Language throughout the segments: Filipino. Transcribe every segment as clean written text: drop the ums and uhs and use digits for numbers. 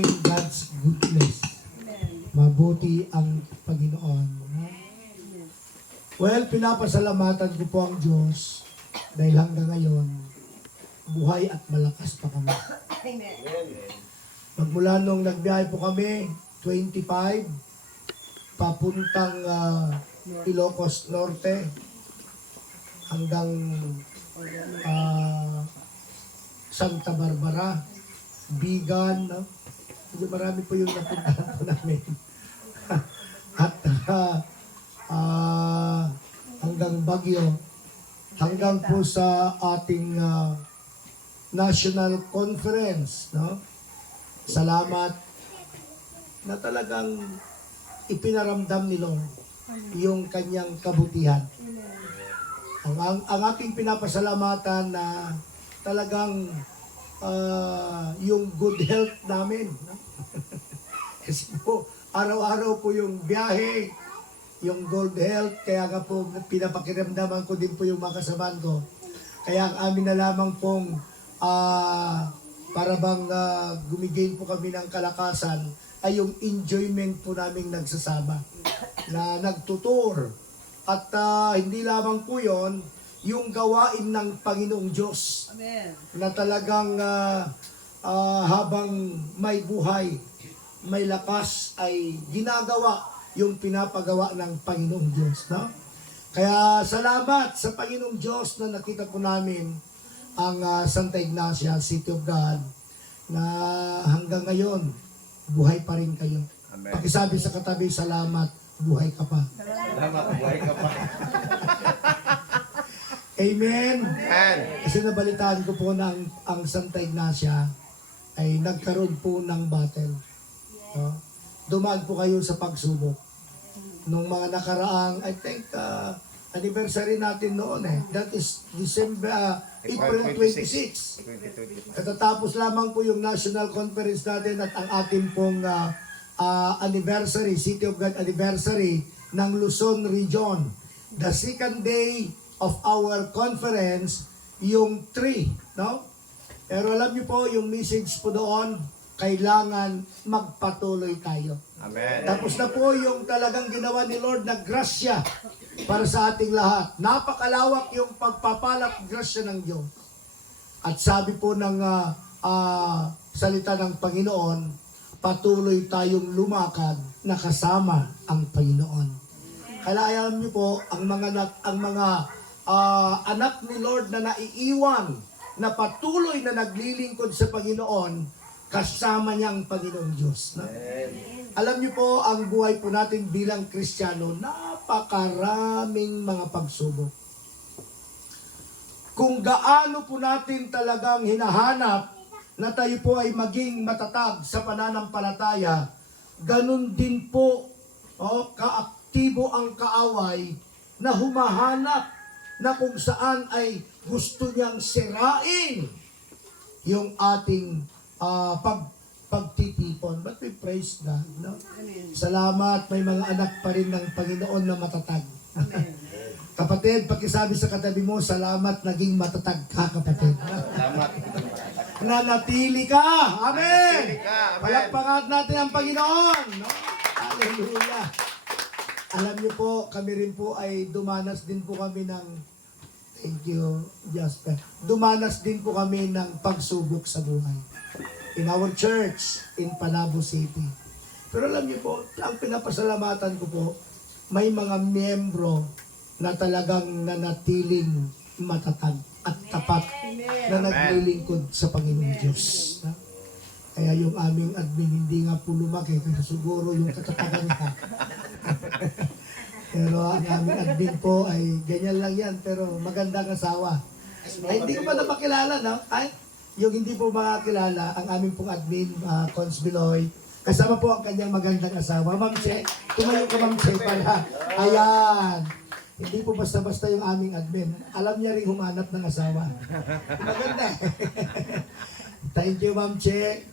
God's goodness. Mabuti ang Panginoon. Well, pinapasalamatan ko po ang Diyos dahil hanggang ngayon, buhay at malakas pa kami. Magmula nung nagbiyahe po kami, 25, papuntang Ilocos Norte, hanggang Santa Barbara, Bigan, no? Hindi marami po yung napuntahan po namin. At hanggang Baguio, hanggang po sa ating national conference, no? Salamat na talagang ipinaramdam ni Lord yung kanyang kabutihan. Ang aking pinapasalamatan na talagang yung good health namin. No? Kasi po, araw-araw po yung biyahe, yung good health, kaya nga po pinapakiramdaman ko din po yung mga kasamaan ko. Kaya ang amin na lamang pong para bang gumigain po kami ng kalakasan ay yung enjoyment po naming nagsasama na nagtutur. At hindi lamang po yon, yung gawain ng Panginoong Diyos. Amen. Na talagang habang may buhay, may lakas ay ginagawa yung pinapagawa ng Panginoong Diyos. No? Kaya salamat sa Panginoong Diyos na nakita po namin ang Santa Ignacia, City of God, na hanggang ngayon, buhay pa rin kayo. Amen. Pakisabi sa katabi, salamat, buhay ka pa. Salamat, buhay ka pa. Amen. Amen. Kasi nabalitaan ko po na ang Santa Ignacia ay nagkaroon po ng battle. No? Dumaan po kayo sa pagsubok. Nung mga nakaraang, I think, anniversary natin noon eh. That is April 26. 2025. Katatapos lamang po yung national conference natin at ang ating pong anniversary, City of God anniversary ng Luzon Region. The second day of our conference, yung 3, no? Pero alam niyo po, yung message po doon, kailangan magpatuloy tayo. Amen. Tapos na po yung talagang ginawa ni Lord na grasya para sa ating lahat. Napakalawak yung pagpapalak grasya ng Diyos. At sabi po ng salita ng Panginoon, patuloy tayong lumakad na kasama ang Panginoon. Kaya alam niyo po, ang mga anak ni Lord na naiiwan, na patuloy na naglilingkod sa Panginoon, kasama niya ang Panginoong Diyos. No? Alam niyo po, ang buhay po natin bilang Kristiyano, napakaraming mga pagsubok. Kung gaano po natin talagang hinahanap na tayo po ay maging matatag sa pananampalataya, ganun din po kaaktibo ang kaaway na humahanap na kung saan ay gusto niyang sirain yung ating pagtitipon. But we praise God. No? Salamat, may mga anak pa rin ng Panginoon na matatag. Kapatid, pakisabi sa katabi mo, salamat naging matatag ka, kapatid. Salamat. Nanatili ka. Amen. Nanatili ka. Amen. Palakpakan natin ang Panginoon. No? Hallelujah. Alam niyo po, kami rin po ay dumanas din po kami ng, thank you, Jasper. Dumanas din po kami ng pagsubok sa buhay. In our church, in Panabo City. Pero alam niyo po, ang pinapasalamatan ko po, may mga miyembro na talagang nanatiling matatag at tapat na naglilingkod sa Panginoong Diyos. Kaya yung aming admin hindi nga po lumaki, kaya siguro yung katatagan niya. Pero ang aming admin po ay ganyan lang yan, pero magandang asawa. Ay, hindi ko pa napakilala, no? Ay, yung hindi po makakilala, ang aming pong admin, Cons Biloy, kasama po ang kanyang magandang asawa. Ma'am Che, tumayo ka Ma'am Che pala. Ayan. Hindi po basta-basta yung aming admin. Alam niya rin humanap ng asawa. Maganda. Thank you Ma'am Che.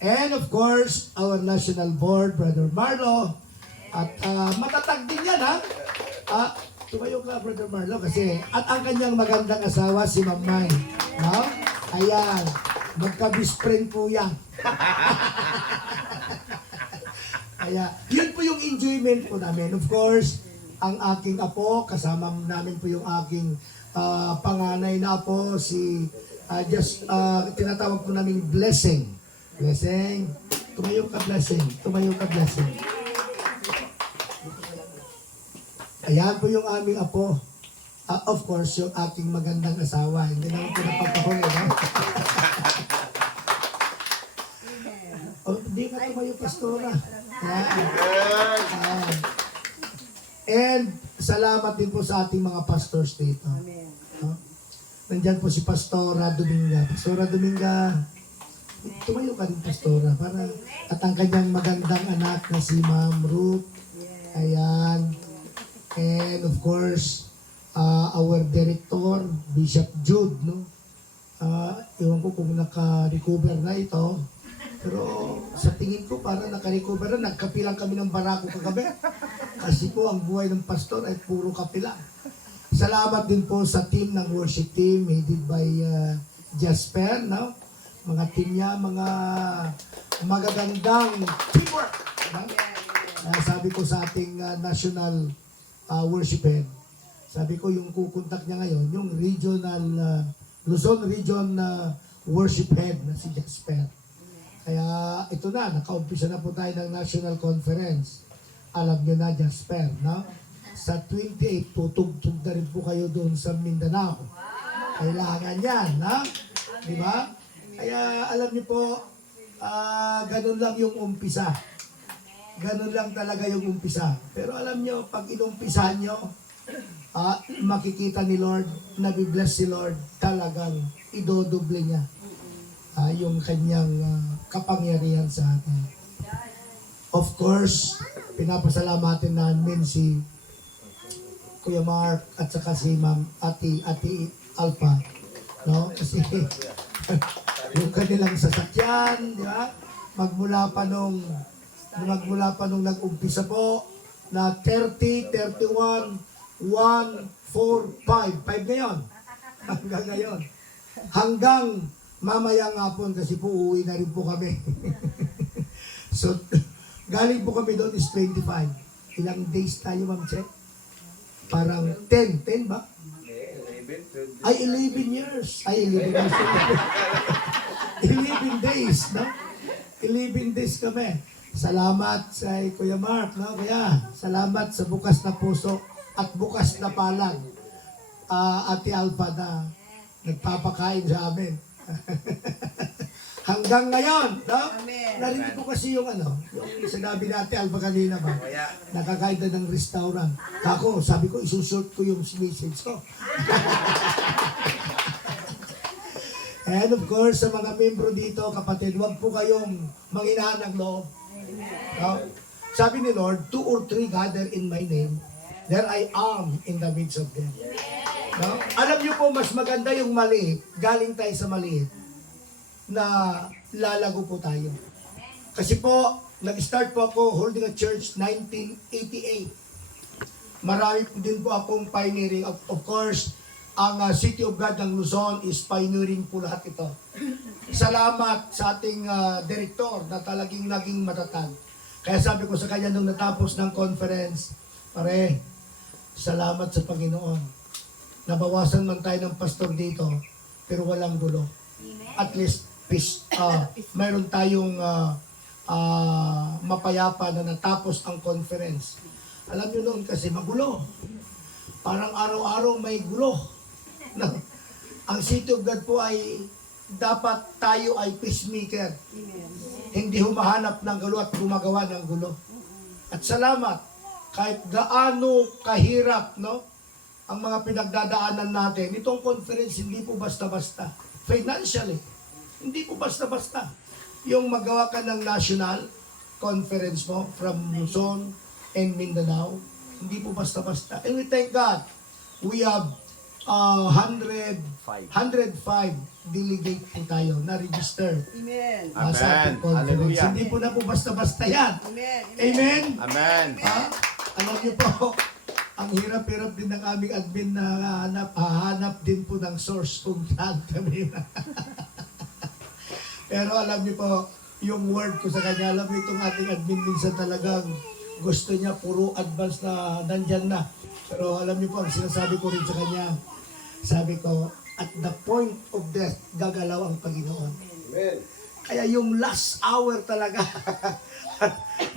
And of course, our national board, Brother Marlo. At matatag din yan, ha? Tumayo ka, Brother Marlo, kasi at ang kanyang magandang asawa, si Ma'am May. No? Ayan. Magka-best friend po yan. Kaya, yun po yung enjoyment po namin. Of course, ang aking apo, kasama namin po yung aking panganay na apo, si, tinatawag po namin Blessing. Blessing. Tumayo ka, Blessing. Tumayo ka, Blessing. Ayan po yung aming apo. Of course, yung aking magandang asawa. Hindi naman po napagkahuli, no? Hindi ka tumayo, Pastora. And salamat din po sa ating mga pastors dito. No? Nandyan po si Pastora Dominga. Pastora Dominga, tumayo ka din, Pastora. At ang kanyang magandang anak na si Ma'am Ruth. Ayan. And of course, our director, Bishop Jude, no? Ewan ko kung naka-recover na ito. Pero sa tingin ko parang naka-recover na. Nagkapilang kami ng barako kagabi. Kasi po ang buhay ng pastor ay puro kapilang. Salamat din po sa team ng worship team headed by Jasper, no? Mga team niya, mga magagandang teamwork. No? Sabi ko sa ating national worship head, sabi ko yung kukontak niya ngayon, yung regional, Luzon Region worship head na si Jasper. Kaya ito na, nakaumpisa na po tayo ng national conference. Alam nyo na, Jasper, no? Sa 28, tutugtog na rin po kayo doon sa Mindanao. Kailangan yan, no? Di ba? Kaya alam niyo po, ganun lang yung umpisa. Ganun lang talaga yung umpisa. Pero alam nyo, pag inumpisahan nyo, makikita ni Lord, nabibless si Lord, talagang idodoble niya yung kanyang kapangyarihan sa atin. Of course, pinapasalamatin namin si Kuya Mark at saka si Ma'am Ati Alpha, no? Kasi yung kanilang sasakyan, di ba? Magmula pa nung nag-umpisa po na 30, 31, 1, 4, 5 ngayon. Hanggang ngayon. Hanggang mamayang hapon kasi po uuwi na rin po kami. So, galing po kami doon is 25. Ilang days tayo, Ma'am Che? Parang 10 ba? 11. Ay, 11 years. Ay, 11 years. 11 days, no? 11 days kami. Salamat sa Kuya Mark, no? Kaya, salamat sa bukas na puso at bukas na palang Ate Alpha na nagpapakain sa amin. Hanggang ngayon, no? Narinig ko kasi yung yung sinabi ni Ate Alpha kanina ba? Nakakain na ng restaurant. Kako, sabi ko, isusort ko yung message ko. And of course, sa mga membro dito, kapatid, huwag po kayong manghinaan ng loob. No? Sabi ni Lord, 2 or 3 gather in my name, there I am in the midst of them. No? Alam niyo po, mas maganda yung maliit, galing tayo sa maliit, na lalago po tayo. Kasi po, nag-start po ako holding a church 1988. Marami din po akong pioneering. Of course, ang City of God ng Luzon is pioneering po lahat ito. Salamat sa ating direktor na talagang naging matatag. Kaya sabi ko sa kanya nung natapos ng conference, pare, salamat sa Panginoon. Nabawasan man tayo ng pastor dito, pero walang gulo. At least, peace, mayroon tayong mapayapa na natapos ang conference. Alam nyo noon kasi magulo. Parang araw-araw may gulo. No? Ang City of God po ay dapat tayo ay peacemaker. Hindi humahanap ng gulo at gumagawa ng gulo. At salamat, kahit gaano kahirap, no? Ang mga pinagdadaanan natin, itong conference hindi po basta-basta. Financially, hindi po basta-basta. Yung magawa ka ng national conference mo from Luzon and Mindanao, hindi po basta-basta. And we thank God, we have 105 delegate po tayo na register. Amen. Sa ating conference. Hallelujah. Hindi po na po basta-basta yan. Amen. Amen? Amen. Alam niyo po, ang hirap-hirap din ng aming admin na hahanap din po ng source kung saan kami na. Pero alam niyo po, yung word ko sa kanya. Alam mo itong ating admin minsan talagang gusto niya puro advance na nandyan na. Pero alam niyo po, ang sinasabi ko rin sa kanya, sabi ko, at the point of death, gagalaw ang Panginoon. Amen. Kaya yung last hour talaga.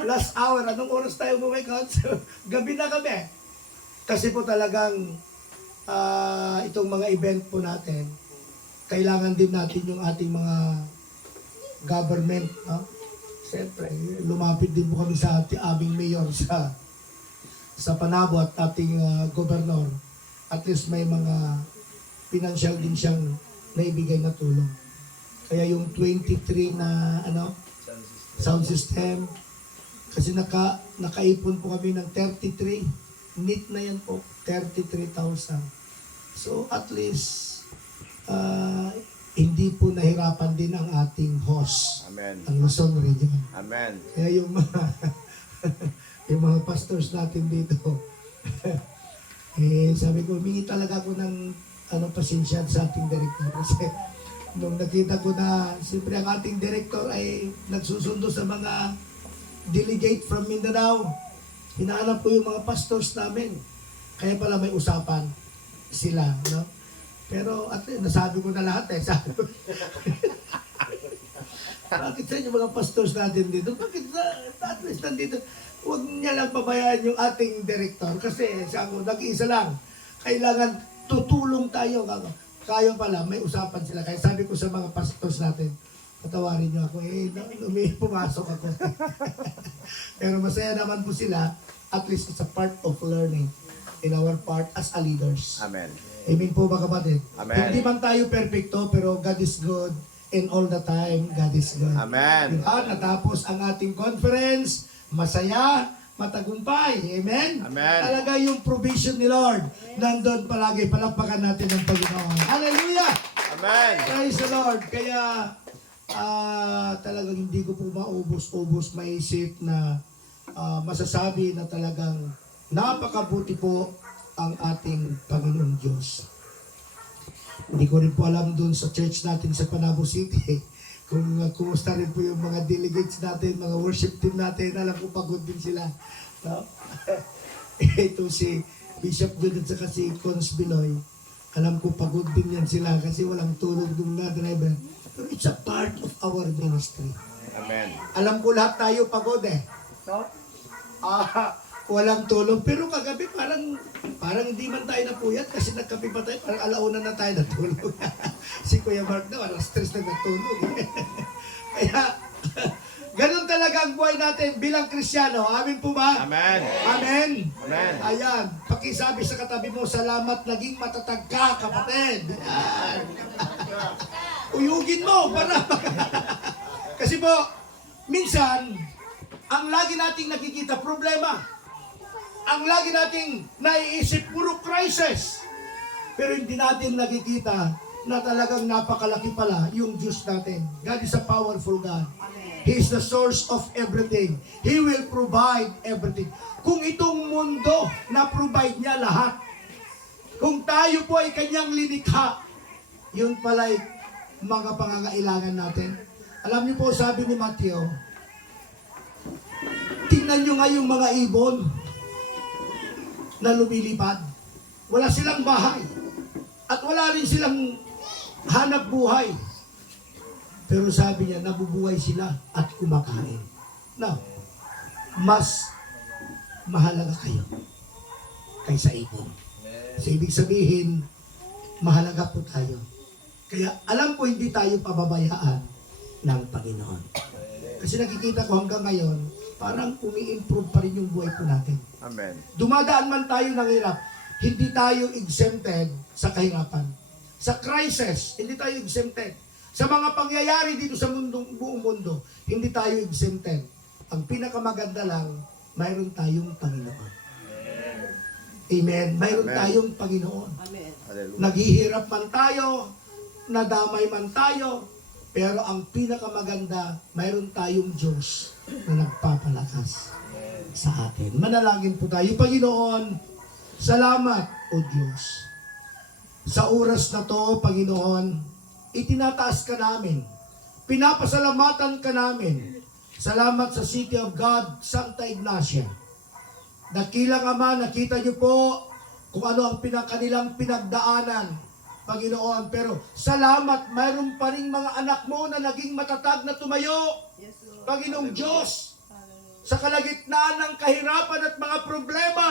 Last hour, anong oras tayo umuwi, Coach? Gabi na kami. Kasi po talagang itong mga event po natin, kailangan din natin yung ating mga government. No? Siyempre, lumapit din po kami sa aming mayor sa Panabo at ating gobernador. At least may mga financial din siyang naibigay na tulong. Kaya yung 23 na sound system, kasi nakaipon po kami ng 33, neat na yan po, 33,000. So at least, hindi po nahirapan din ang ating host, Amen. ang Luzon Region. Amen. Kaya yung mga, yung mga pastors natin dito, sabi ko, humingi talaga ako ng pasensya sa ating director. Kasi nung nakita ko na, siyempre ang ating director ay nagsusundo sa mga delegate from Mindanao. Hinahanap ko yung mga pastors namin. Kaya pala may usapan sila, no? Pero at nasabi ko na lahat sabi ko. Bakit sa inyo mga pastors natin dito? Bakit at least nandito? Huwag niya lang pabayaan yung ating director kasi siya ako, nag-iisa lang. Kailangan tutulong tayo. Kaya pala, may usapan sila. Kaya sabi ko sa mga pastors natin, patawarin niyo ako, pumasok ako. Pero masaya naman po sila, at least it's a part of learning in our part as a leaders. Amen. Amen po ba kapatid? Amen. Hindi man tayo perfecto, pero God is good and all the time, God is good. Amen. Diba? Natapos ang ating conference, masaya, matagumpay. Amen? Amen. Talaga yung provision ni Lord. Nandun palagi, palakpakan natin ng Panginoon. Hallelujah! Amen. Praise the Lord. Kaya talagang hindi ko po maubos-ubos maisip na masasabi na talagang napakabuti po ang ating Panginoon Diyos. Hindi ko rin po alam doon sa church natin sa Panabo City kung kumusta rin po yung mga delegates natin, mga worship team natin. Alam ko pagod din sila. No? Ito si Bishop Jude at saka si Cons Biloy. Alam ko pagod din yan sila kasi walang tulog yung na driver. Pero it's a part of our ministry. Amen. Alam ko lahat tayo pagod no? Walang tulog. Pero kagabi parang hindi man tayo napuyat kasi nagkape pa tayo. Parang alauna na tayo natulog. Si Kuya Mark na, walang stress na natulog. Kaya, ganun talaga ang buhay natin bilang Kristiyano. Amin po ba? Amen. Amen. Amen. Ayan. Pakisabi sa katabi mo, salamat naging matatag ka, kapatid. Ayan. Uyugin mo para kasi po, minsan, ang lagi nating nakikita problema. Ang lagi nating naiisip puro crisis. Pero hindi natin nakikita na talagang napakalaki pala yung Diyos natin. God is a powerful God. He is the source of everything. He will provide everything. Kung itong mundo na-provide niya lahat, kung tayo po ay kanyang linikha, yun pala ay mga pangangailangan natin. Alam niyo po, sabi ni Matthew, tingnan niyo nga yung mga ibon na lumilipad. Wala silang bahay. At wala rin silang hanap buhay. Pero sabi niya, nabubuhay sila at kumakain. Now, mas mahalaga kayo kaysa ibon. So, ibig sabihin, mahalaga po tayo. Kaya alam ko hindi tayo pababayaan ng Panginoon. Kasi nakikita ko hanggang ngayon, parang umi-improve pa rin yung buhay po natin. Amen. Dumadaan man tayo ng hirap, hindi tayo exempted sa kahirapan. Sa crisis, hindi tayo exempted. Sa mga pangyayari dito sa buong mundo, hindi tayo exempted. Ang pinakamaganda lang, mayroon tayong Panginoon. Amen. Mayroon Amen. tayong Panginoon. Amen. Hallelujah. Naghihirap man tayo, nadamay man tayo, pero ang pinakamaganda, mayroon tayong Diyos na nagpapalakas sa atin. Manalangin po tayo. Panginoon, salamat o Diyos. Sa oras na to, Panginoon, itinataas ka namin pinapasalamatan ka namin. Salamat sa City of God, Santa Ignacia. Dakilang Ama, nakita niyo po kung ano ang kanilang pinagdaanan, Panginoon. Pero salamat, mayroon pa rin mga anak mo na naging matatag na tumayo, Panginoong Diyos, sa kalagitnaan ng kahirapan at mga problema.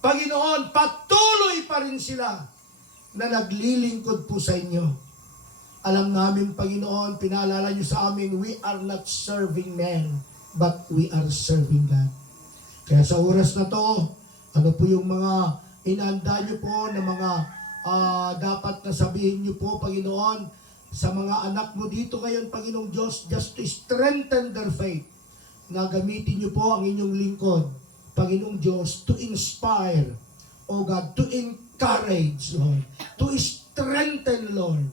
Panginoon, patuloy pa rin sila na naglilingkod po sa inyo. Alam namin, Panginoon, pinaalala niyo sa amin, we are not serving men, but we are serving God. Kaya sa oras na to, ano po yung mga inanda niyo po na mga dapat na sabihin niyo po, Panginoon, sa mga anak mo dito ngayon, Panginoong Diyos, just to strengthen their faith, na gamitin niyo po ang inyong lingkod, Panginoong Diyos, to inspire, O God, to encourage, Lord, to strengthen, Lord,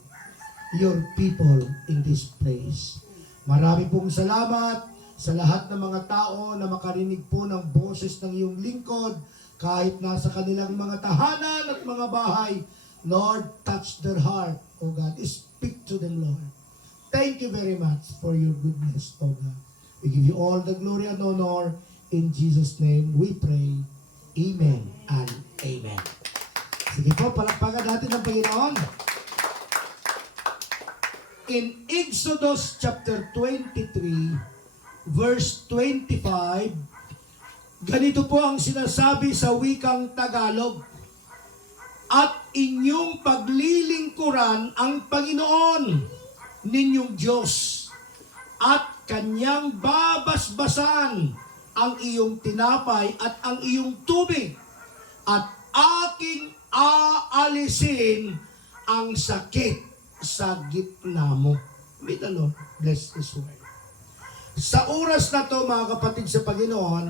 your people in this place. Marami pong salamat sa lahat ng mga tao na makarinig po ng boses ng iyong lingkod, kahit nasa kanilang mga tahanan at mga bahay. Lord, touch their heart, O God. Speak to them, Lord. Thank you very much for your goodness, O God. We give you all the glory and honor. In Jesus' name we pray. Amen and amen. Sige po, palakpakan natin ang Panginoon. In Exodus chapter 23, verse 25, ganito po ang sinasabi sa wikang Tagalog. At inyong paglilingkuran ang Panginoon ninyong Diyos, at Kanyang babasbasan ang iyong tinapay at ang iyong tubig, at aking aalisin ang sakit sa gitna mo. May the Lord bless His word. Sa oras na to, mga kapatid sa Panginoon,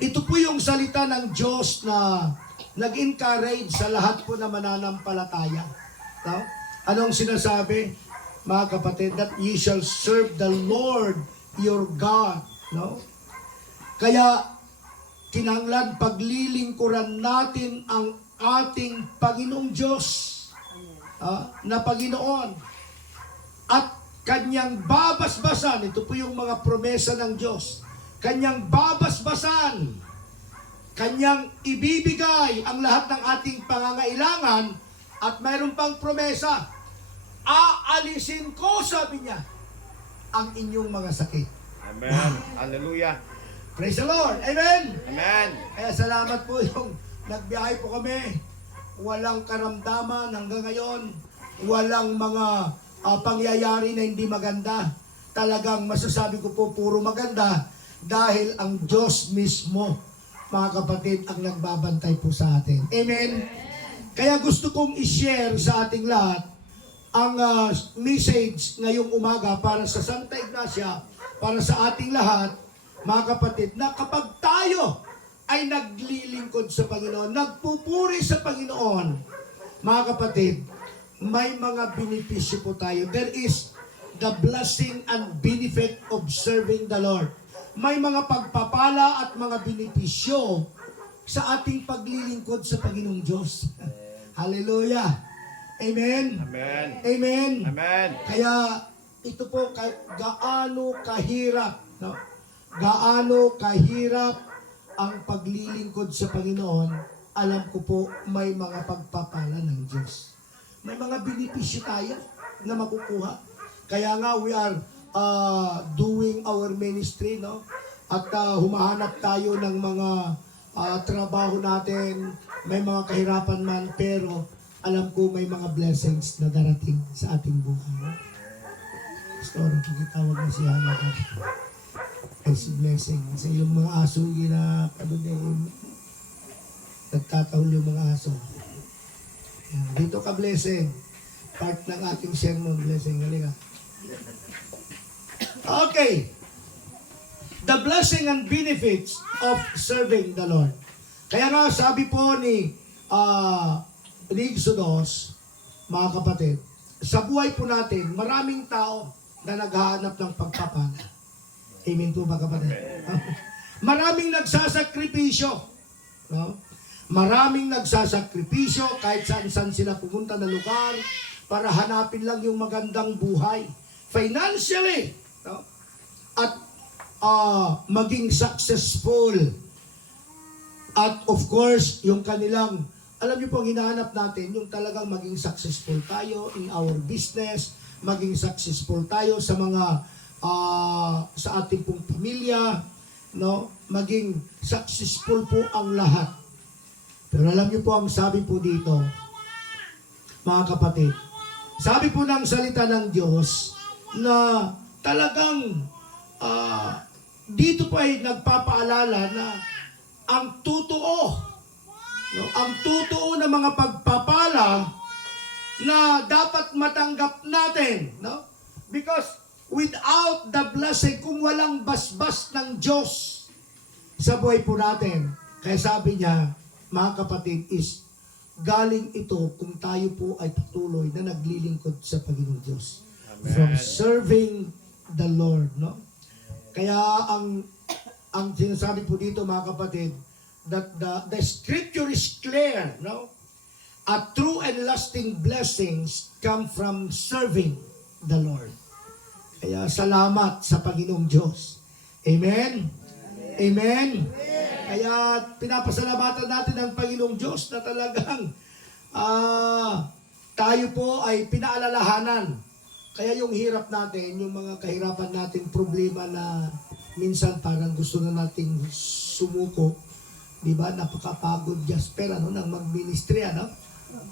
ito po yung salita ng Diyos na nag-encourage sa lahat po na mananampalataya. No? Anong sinasabi, mga kapatid? That ye shall serve the Lord your God. No? Kaya, kinanglan paglilingkuran natin ang ating Panginoong Diyos na Panginoon. At Kanyang babasbasan, ito po yung mga promesa ng Diyos, Kanyang babasbasan, Kanyang ibibigay ang lahat ng ating pangangailangan, at mayroon pang promesa, aalisin ko, sabi niya, ang inyong mga sakit. Amen. Hallelujah. Praise the Lord. Amen. Amen. Kaya salamat po yung nagbiyahe po kami. Walang karamdaman hanggang ngayon. Walang mga pangyayari na hindi maganda. Talagang masasabi ko po puro maganda dahil ang Diyos mismo, mga kapatid, ang nagbabantay po sa atin. Amen? Kaya gusto kong i-share sa ating lahat ang message ngayong umaga para sa Santa Ignacia, para sa ating lahat, mga kapatid, na kapag tayo ay naglilingkod sa Panginoon, nagpupuri sa Panginoon, mga kapatid, may mga benepisyo po tayo. There is the blessing and benefit of serving the Lord. May mga pagpapala at mga benepisyo sa ating paglilingkod sa Panginoong Diyos. Hallelujah. Amen. Amen. Amen. Amen. Kaya ito po, gaano kahirap, no? Gaano kahirap ang paglilingkod sa Panginoon, alam ko po may mga pagpapala ng Diyos. May mga benepisyo tayo na makukuha. Kaya nga we are doing our ministry, no? At humahanap tayo ng mga trabaho natin, may mga kahirapan man, pero alam ko may mga blessings na darating sa ating buhay. No? Pastor, pagkitawag na siya na it's blessing. Sa yung mga aso na nagtatahol yung mga aso. Yan. Dito ka blessing. Part ng ating sermon, blessing. Halika. Okay. The blessing and benefits of serving the Lord. Kaya nga sabi po ni Exodus, mga kapatid, sa buhay po natin, maraming tao na naghahanap ng pagpapala. Amen po ba, kapatid? Maraming nagsasakripisyo. No? Maraming nagsasakripisyo kahit saan-saan sila pumunta na lugar. para hanapin lang yung magandang buhay. Financially, no? At maging successful. At of course, yung kanilang, alam niyo po, ang hinahanap natin, yung talagang maging successful tayo in our business, maging successful tayo sa mga, sa ating pong pamilya, no? Maging successful po ang lahat. Pero alam niyo po, ang sabi po dito, mga kapatid, sabi po ng salita ng Diyos na talagang dito po ay nagpapaalala na ang totoo, no, ang totoo na mga pagpapala na dapat matanggap natin, no? Because without the blessing, kung walang basbas ng Diyos sa buhay po natin, kaya sabi niya, mga kapatid, is galing ito kung tayo po ay patuloy na naglilingkod sa Panginoong Diyos. Amen. From serving the Lord, no? Kaya ang sinasabi po dito, mga kapatid, that the scripture is clear, no? A true and lasting blessings come from serving the Lord. Kaya salamat sa Panginoong Diyos. Amen? Amen? Kaya pinapasalamatan natin ang Panginoong Diyos na talagang tayo po ay pinaalalahanan. Kaya yung hirap natin, yung mga kahirapan natin, problema na minsan parang gusto na nating sumuko, di ba? Napakapagod, Jasper, ng mag-ministry,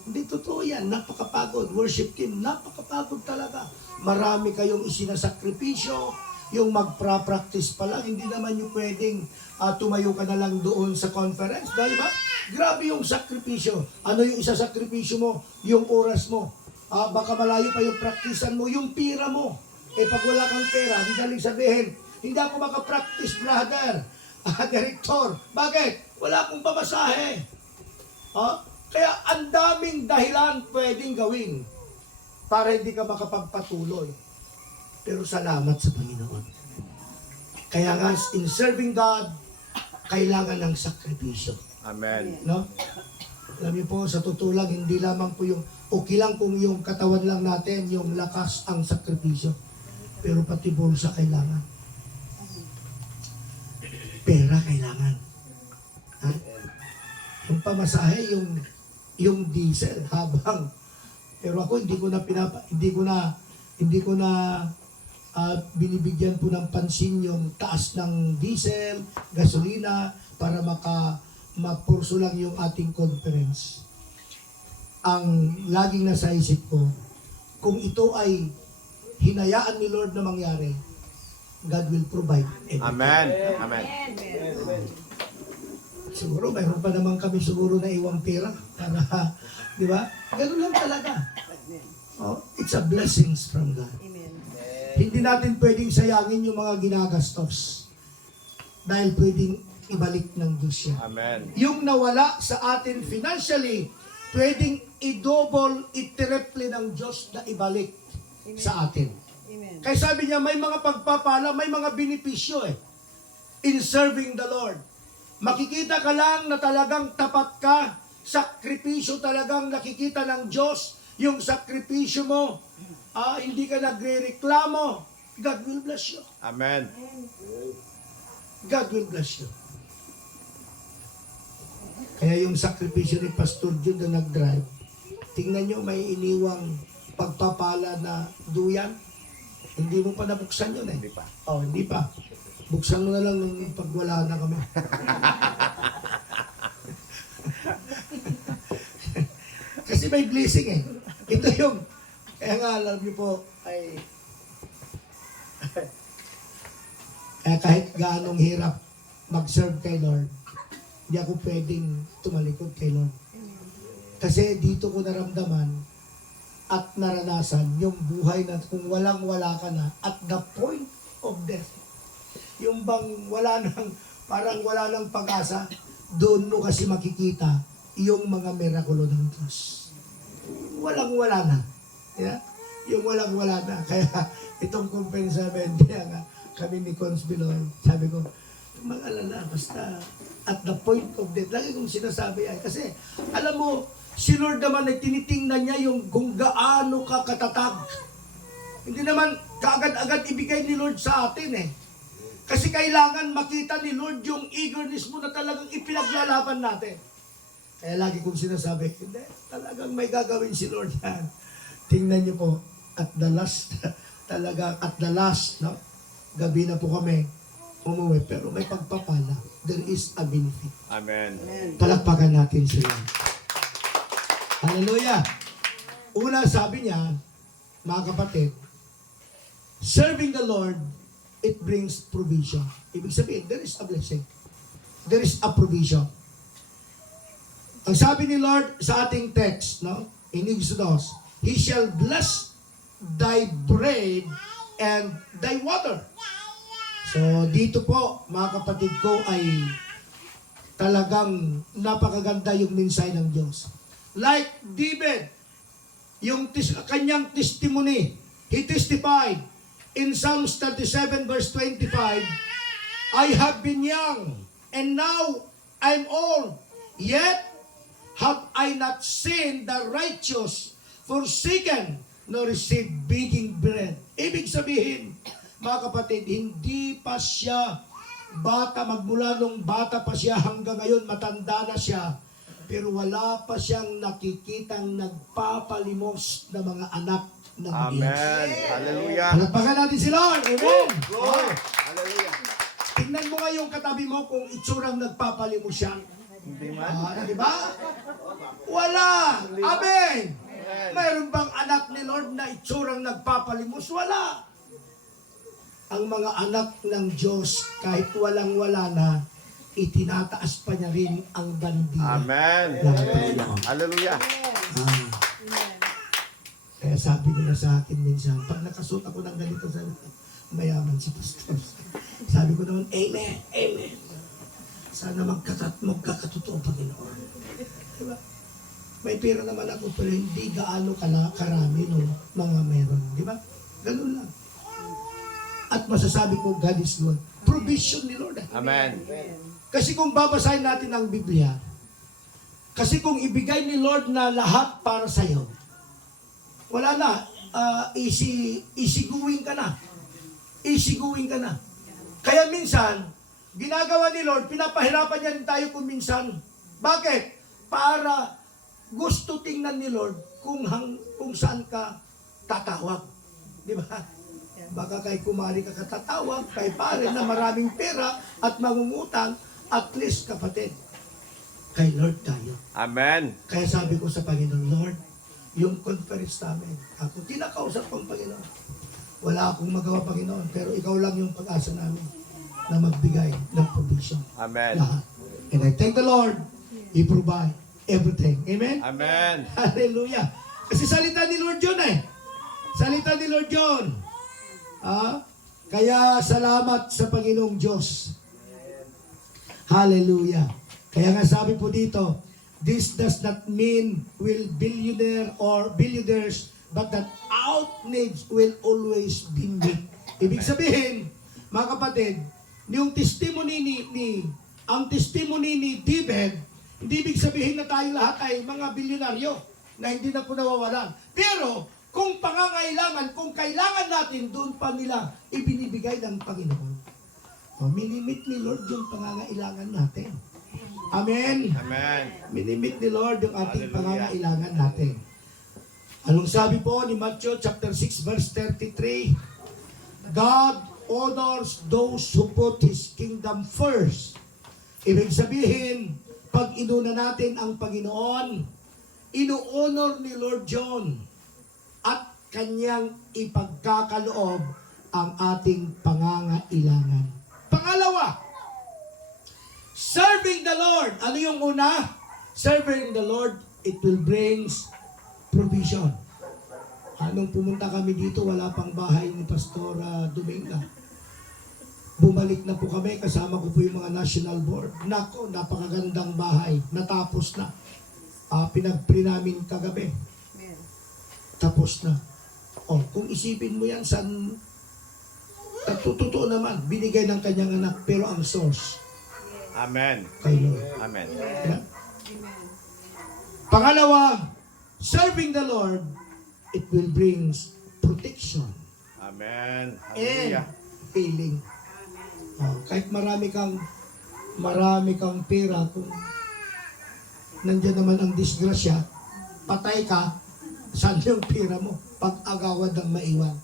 Hindi totoo yan, napakapagod. Worship team, napakapagod talaga. Marami kayong isinasakripisyo, yung magpa-practice pa lang, hindi naman yung pwedeng tumayo ka na lang doon sa conference. Dahil ba? Grabe yung sakripisyo. Ano yung isasakripisyo mo? Yung oras mo. Baka malayo pa yung praktisan mo, yung pira mo. Pag wala kang pera, hindi daling sabihin, hindi ako makapractice, brother. Direktor, bakit? Wala akong pamasahe. Kaya ang daming dahilan pwedeng gawin para hindi ka makapagpatuloy. Pero salamat sa Panginoon. Kaya nga, in serving God, kailangan ng sakripisyo. Amen. No? Alam niyo po, sa totoo lang, hindi lamang po yung, okay lang kung yung katawan lang natin, yung lakas ang sakripisyo. Pero pati bulsa kailangan. Pera kailangan. Ha? Yung pamasahe, yung diesel habang, pero ako hindi ko na binibigyan po ng pansin yung taas ng diesel, gasolina para mapurso lang yung ating conference. Ang laging nasa isip ko, kung ito ay hinayaan ni Lord na mangyari, God will provide everything. Amen. Amen. Siguro, mayroon pa naman kami siguro na iwang pera para, di ba? Ganun lang talaga. It's a blessings from God. Hindi natin pwedeng sayangin yung mga ginagastos dahil pwedeng ibalik ng Diyos yan. Amen. Yung nawala sa atin financially, pwedeng i-double, i-triple ng Diyos na ibalik sa atin. Kaya sabi niya, may mga pagpapala, may mga benepisyo in serving the Lord. Makikita ka lang na talagang tapat ka, sakripisyo talagang nakikita ng Diyos, yung sakripisyo mo, hindi ka nagre-reklamo, God will bless you. Amen. God will bless you. Kaya yung sakripisyo ni Pastor Jun na nag-drive, tingnan nyo, may iniwang pagpapala na duyan. Hindi mo pa nabuksan yun Hindi pa. Hindi pa. Buksan mo na lang nung pag wala na kami. Kasi may blessing Ito yung, kaya nga alam niyo po, ay kahit gaanong hirap mag-serve kay Lord, hindi ako pwedeng tumalikod kay Lord. Kasi dito ko naramdaman at naranasan yung buhay na kung walang-wala ka na at the point of death. Yung bang wala nang, parang wala nang pag-asa, doon mo kasi makikita yung mga mirakulo ng Diyos. Walang-wala na. Yeah? Yung walang-wala na. Kaya itong kumpensa namin, kaya nga kami ni Cons Binoy, sabi ko, mag-alala, basta at the point of death, lagi kong sinasabi yan. Kasi, alam mo, Si Lord naman ay tinitingnan niya yung kung gaano ka katatag. Hindi naman kaagad-agad ibigay ni Lord sa atin eh. Kasi kailangan makita ni Lord yung eagerness mo na talagang ipinaglalaban natin. Kaya lagi kong sinasabi, hindi, talagang may gagawin si Lord yan. Tingnan niyo po, at the last, no? Gabi na po kami umuwi, pero may pagpapala. There is a benefit. Amen. Palakpakan natin sila. Hallelujah! Una sabi niya, mga kapatid, serving the Lord, it brings provision. Ibig sabihin, there is a blessing. There is a provision. Ang sabi ni Lord sa ating text, no? In Exodus, He shall bless thy bread and thy water. So, dito po, mga kapatid ko, ay talagang napakaganda yung mensahe ng Diyos. Like David, yung kanyang testimony, he testified in Psalms 37 verse 25, I have been young, and now I'm old, yet have I not seen the righteous forsaken, nor receive begging bread. Ibig sabihin, mga kapatid, hindi pa siya bata, magmula nung bata pa siya hanggang ngayon, matanda na siya, pero wala pa siyang nakikitang nagpapalimos na mga anak ng Diyos. Amen. Hallelujah. Palakpakan natin si Lord. Amen. Glory. Hallelujah. Tingnan mo nga yung katabi mo kung itsurang nagpapalimos siya. Hindi man. Di ba? Wala. Amen. Mayroon bang anak ni Lord na itsurang nagpapalimos? Wala. Ang mga anak ng Diyos, kahit walang-wala na, itinataas pa niya rin ang bandila. Amen. ng Panginoon. Hallelujah. Kaya sabi nila sa akin minsan, pag nakasuot ako ng ganito, sabi ko, mayaman si Pastor. Sabi ko naman, Amen, Amen. Sana magkakatotoo, Panginoon. Diba? May pera naman ako, pero hindi gaano karami no mga meron. Diba? Ganun lang. At masasabi ko, God is good. Provision ni Lord. Amen. Kasi kung babasahin natin ang Biblia, kasi kung ibigay ni Lord na lahat para sa iyo, wala na, easy going ka na. Easy going ka na. Kaya minsan, ginagawa ni Lord, pinapahirapan niya rin tayo kung minsan. Bakit? Para gusto tingnan ni Lord kung saan ka tatawag. Di ba? Baka kay kumari ka katatawag, kay pare na maraming pera at mangungutang, at least kapatid, kay Lord tayo. Amen. Kaya sabi ko sa Panginoon, Lord, yung conference namin, ako tinakausap ko ang Panginoon. Wala akong magawa, Panginoon, pero ikaw lang yung pag-asa namin na magbigay ng provision. Amen. Lahat. And I thank the Lord, He provide everything. Amen? Amen. Hallelujah. Kasi salita ni Lord yun eh. Salita ni Lord yun. Kaya salamat sa Panginoong Diyos. Hallelujah. Kaya nga sabi po dito, this does not mean will billionaires, but that out needs will always be met. Ibig sabihin, mga kapatid, yung testimony ang testimony ni David, hindi ibig sabihin na tayo lahat ay mga bilyonaryo na hindi na po nawawalan. Pero, kung pangangailangan, kung kailangan natin, doon pa nila ibinibigay ng Panginoon. O, minimit ni Lord yung pangangailangan natin. Amen. Amen. Minimit ni Lord yung ating Hallelujah. pangangailangan natin. Anong sabi po ni Matthew chapter 6 verse 33? God honors those who put His kingdom first. Ibig sabihin, pag inuna natin ang Panginoon, ino-honor ni Lord John at kanyang ipagkakaloob ang ating pangangailangan. Pangalawa, serving the Lord. Ano yung una? Serving the Lord, it will bring provision. Nung pumunta kami dito, wala pang bahay ni Pastora Dominga. Bumalik na po kami, kasama ko po yung mga national board. Nako, napakagandang bahay. Natapos na. Pinag-pray namin kagabi. Tapos na. Kung isipin mo yan, totoo naman, binigay ng kanyang anak, pero ang source, Amen. kay Lord. Amen. Yeah? Pangalawa, serving the Lord, it will bring protection Amen. and Hallelujah. healing. Kahit marami kang pera, kung nandiyan naman ang disgrasya, patay ka, saan yung pera mo? Pag-agawad ang maiwan.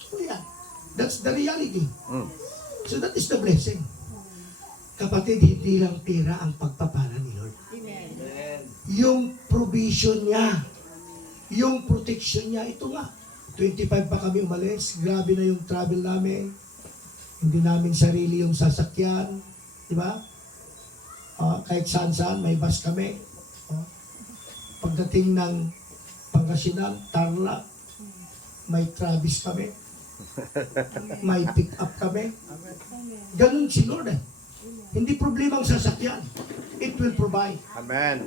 So yan, that's the reality. So that is the blessing. Kapatid, hindi lang pera ang pagpapala ni Lord. Yung provision niya, yung protection niya, ito nga. 25 pa kami umalis, grabe na yung travel namin. Hindi namin sarili yung sasakyan, di ba? Kahit saan-saan, may bus kami. Pagdating ng Pangasinan, Tarlac, may Travis kami. May pick up kami. Ganun si Lord eh. Hindi problema ang sasakyan. It will provide. Amen.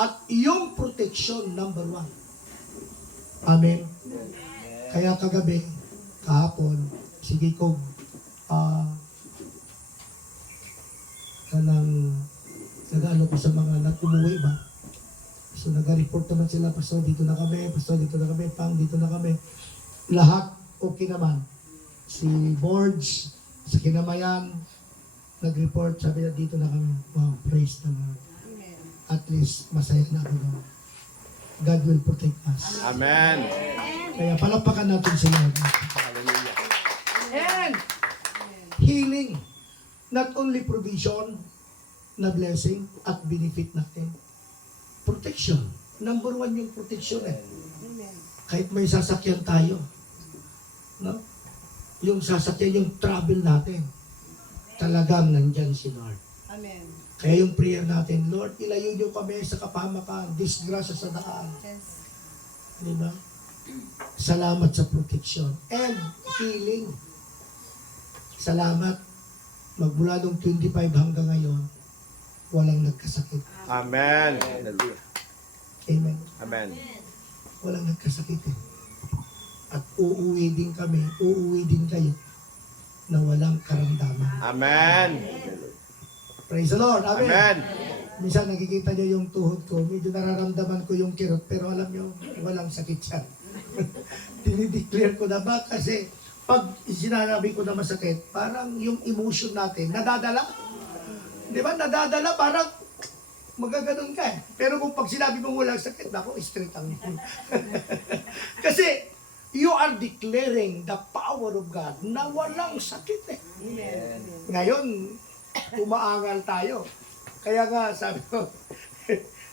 At yung protection, number 1. Amen. Kaya kagabi, kahapon, sige ko, nag-ano ko sa mga nag-umuwi ba? So nag-report naman sila, Pastor, dito na kami, Pastor, dito na kami, Pang, dito na kami. Lahat okay naman. Si Boards, sa Kinamayan, nag-report, sabi na dito na kami. Wow, praise the Lord. At least, masaya na ako doon. God will protect us. Amen. Kaya palapakan natin si Lord. Hallelujah. And healing. Not only provision na blessing at benefit natin. Protection. Number 1 yung protection eh. Kahit may sasakyan tayo. No? Yung sasakyan, yung travel natin. Talagang nandyan si Lord. Amen. Kaya yung prayer natin, Lord, ilayo niyo kami sa kapahamakan, disgrasya sa daan. Yes. Di ba? Salamat sa protection and healing. Salamat. Magmula nung 25 hanggang ngayon, walang nagkasakit. Amen. Hallelujah. Amen. Amen. Walang nagkasakit eh. At uuwi din kami, uuwi din kayo na walang karamdaman. Amen. Praise the Lord. Amen. Amen. Minsan nakikita niyo yung tuhod ko, medyo nararamdaman ko yung kirot, pero alam niyo, walang sakit siya. Dinideclare ko na ba kasi pag sinasabi ko na masakit, parang yung emotion natin, nadadala. Di ba? Nadadala, parang magaganon ka eh. Pero kung pag sinabi mong walang sakit, nako, straight ang yun. Kasi, you are declaring the power of God na walang sakit eh. Ngayon, umaangal tayo. Kaya nga, sabi ko,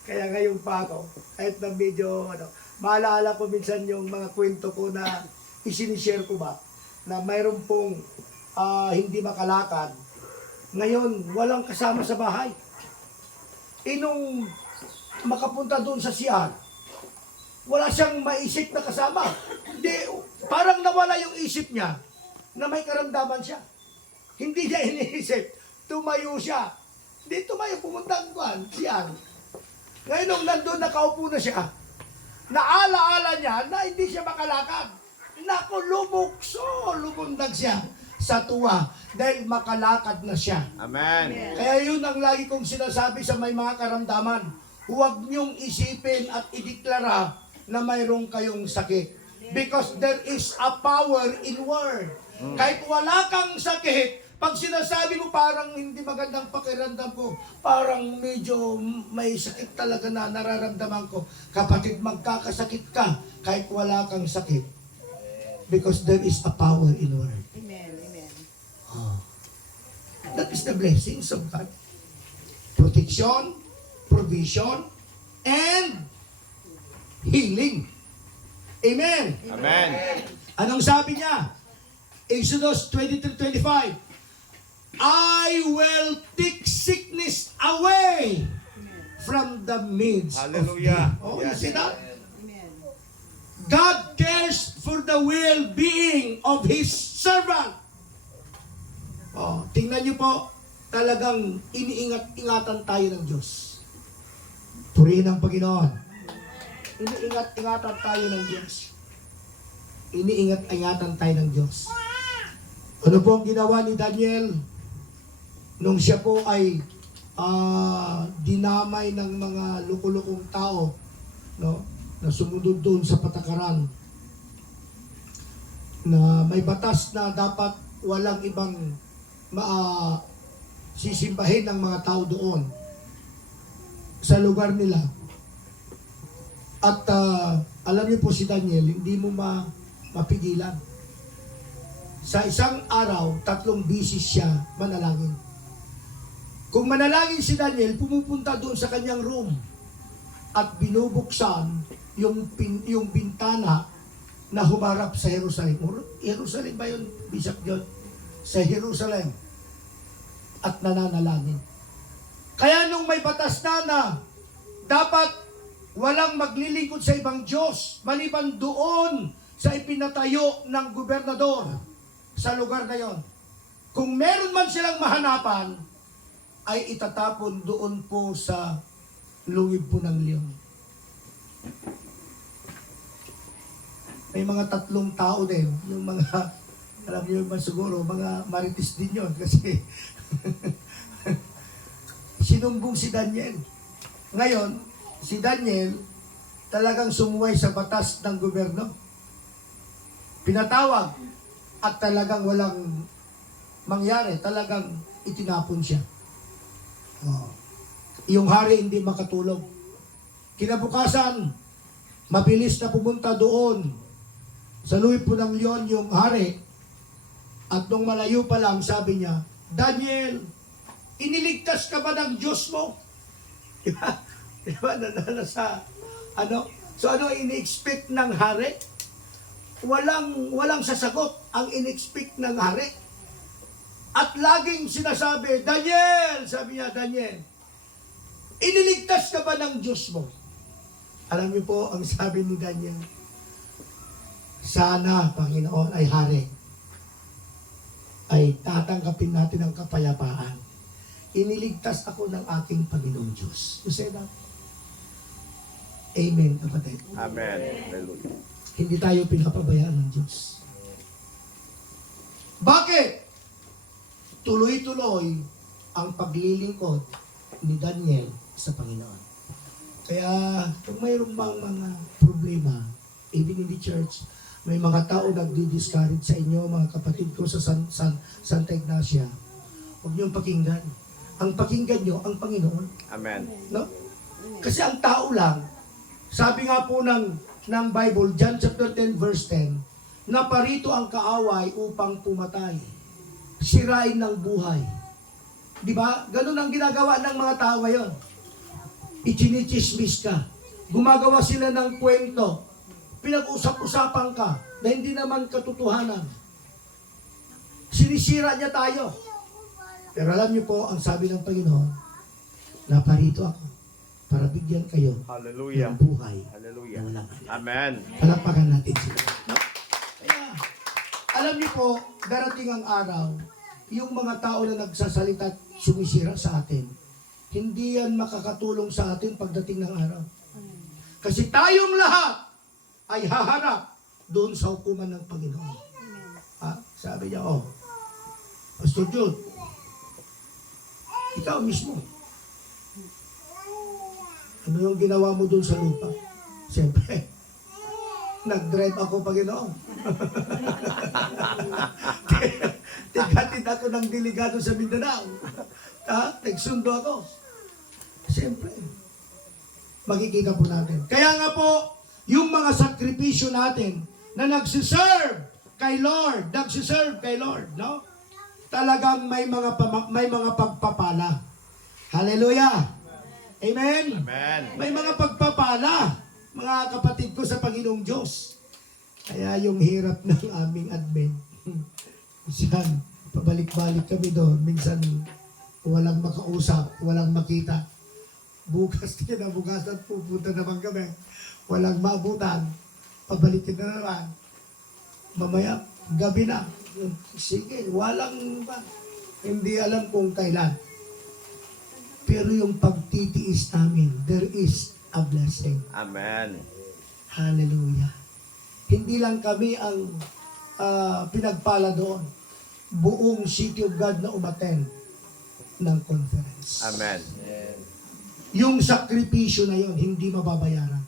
kaya nga yung pa ako, kahit na medyo, maalala ko minsan yung mga kwento ko na isinishare ko ba, na mayroon pong hindi makalakad. Ngayon, walang kasama sa bahay. Nung makapunta doon sa CR, wala siyang maisip na kasama. Hindi, parang nawala yung isip niya na may karamdaman siya. Hindi niya iniisip. Tumayo siya. Hindi tumayo, pumunta ang CR. Ngayon, nung nandun, nakaupo na siya, naala-ala niya na hindi siya makalakad. Naku, lumundag siya sa tuwa dahil makalakad na siya. Amen. Kaya yun ang lagi kong sinasabi sa may mga karamdaman. Huwag niyong isipin at ideklara na mayroong kayong sakit. Because there is a power in word. Kahit wala kang sakit, pag sinasabi mo parang hindi magandang pakiramdam ko, parang medyo may sakit talaga na nararamdaman ko. Kapatid, magkakasakit ka kahit wala kang sakit. Because there is a power in word. Amen. Amen. That is the blessings of God. Protection, provision, and healing. Amen. Amen. Anong sabi niya? Exodus 23:25. I will take sickness away from the midst Hallelujah. of thee. Oh, you Yes. see that? Amen. God cares for the well-being of His servant. Oh, tingnan niyo po, talagang iniingat-ingatan tayo ng Diyos. Purihin ang Panginoon. Iniingat-ingatan tayo ng Diyos. Iniingat-ingatan tayo ng Diyos. Ano po ang ginawa ni Daniel nung siya po ay dinamay ng mga lukulukong tao, no, na sumunod doon sa patakaran na may batas na dapat walang ibang sisimbahin ng mga tao doon sa lugar nila. At alam niyo po si Daniel, hindi mo mapigilan. Sa isang araw, 3 bisis siya manalangin. Kung manalangin si Daniel, pumupunta doon sa kanyang room at binubuksan yung bintana na humarap sa Jerusalem. Jerusalem ba yun, Bishop John? Sa Jerusalem. At nananalangin. Kaya nung may batas na dapat walang maglilingkod sa ibang Diyos, maliban doon sa ipinatayo ng gobernador sa lugar na yon. Kung meron man silang mahanapan, ay itatapon doon po sa lungib po ng leon. May mga 3 tao din, yung mga, alam niyo ba siguro, mga marites din yun, kasi sinumbong si Daniel. Ngayon, si Daniel talagang sumuway sa batas ng gobyerno. Pinatawag at talagang walang mangyari, talagang itinapon siya. Yung hari hindi makatulog. Kinabukasan, mabilis na pumunta doon sa loob po ng leon yung hari. At nung malayo pa lang, sabi niya, Daniel, iniligtas ka ba ng Diyos mo? Diba? Diba? So ano ini-expect ng hari? Walang sasagot ang in-expect ng hari. At laging sinasabi, Daniel! Sabi niya, Daniel, iniligtas ka ba ng Diyos mo? Alam niyo po, ang sabi ni Daniel, sana, Panginoon, ay hari, ay tatanggapin natin ang kapayapaan. Iniligtas ako ng aking Panginoong Diyos. You say that? Amen, kapatid. Amen. Hallelujah. Hindi tayo pinapabayaan ng Diyos. Bakit? Tuloy-tuloy ang paglilingkod ni Daniel sa Panginoon. Kaya kung mayroon bang mga problema, even in the church, may mga tao nagdi-discourage sa inyo, mga kapatid ko sa Santa Ignacia, huwag niyong pakinggan. Ang pakinggan niyo, ang Panginoon. Amen. No? Kasi ang tao lang, sabi nga po ng Bible, John chapter 10 verse 10, na parito ang kaaway upang pumatay, sirain ng buhay. Di ba? Ganun ang ginagawa ng mga tao ngayon. Ichinichismis ka. Gumagawa sila ng kwento. Pinag-usap-usapan ka na hindi naman katotohanan. Sinisira niya tayo. Pero alam niyo po, ang sabi ng Panginoon, naparito ako para bigyan kayo Hallelujah. ng buhay Hallelujah. na walang hanggan. Amen. Palapakan natin sila. No? Kaya, alam niyo po, darating ang araw, yung mga tao na nagsasalita at sumisira sa atin, hindi yan makakatulong sa atin pagdating ng araw. Kasi tayong lahat ay haharap doon sa hukuman ng Panginoon. Sabi niya, Pastor Jude, ikaw mismo, ano yung ginawa mo doon sa lupa? Siyempre, nag-drive ako, Panginoon. Tigatid ako ng delegado sa Mindanao. Nagsundo ako. Siyempre, makikita po natin. Kaya nga po, yung mga sakripisyo natin na nagsiserve kay Lord, no? Talagang may mga pagpapala. Hallelujah. Amen. Amen. May mga pagpapala, mga kapatid ko sa Panginoong Diyos. Kaya yung hirap ng aming admin, minsan, pabalik-balik kami doon, minsan walang makausap, walang makita. Bukas kinabukasan, pupunta naman kami. Walang maabutan, pabalikin na naman. Mamaya, gabi na. Sige, walang ba? Hindi alam kung kailan. Pero yung pagtitiis namin, there is a blessing. Amen. Hallelujah. Hindi lang kami ang pinagpala doon. Buong City of God na umattend. ng conference. Amen. Yung sakripisyo na yon hindi mababayaran.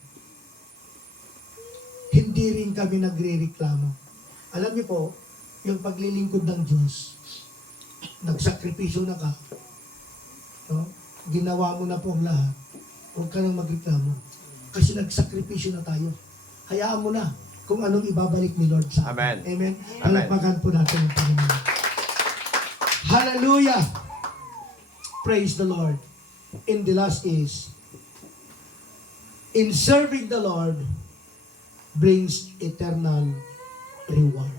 Hindi rin kami nagre-reklamo. Alam niyo po, yung paglilingkod ng Diyos, nagsakripisyo na ka, no? Ginawa mo na po ang lahat, huwag ka nang magreklamo. Kasi nagsakripisyo na tayo. Hayaan mo na kung anong ibabalik ni Lord sa atin. Amen. Amen. Amen. Palakpakan po natin ang Panginoon. Hallelujah! Praise the Lord. In the last is, in serving the Lord brings eternal reward.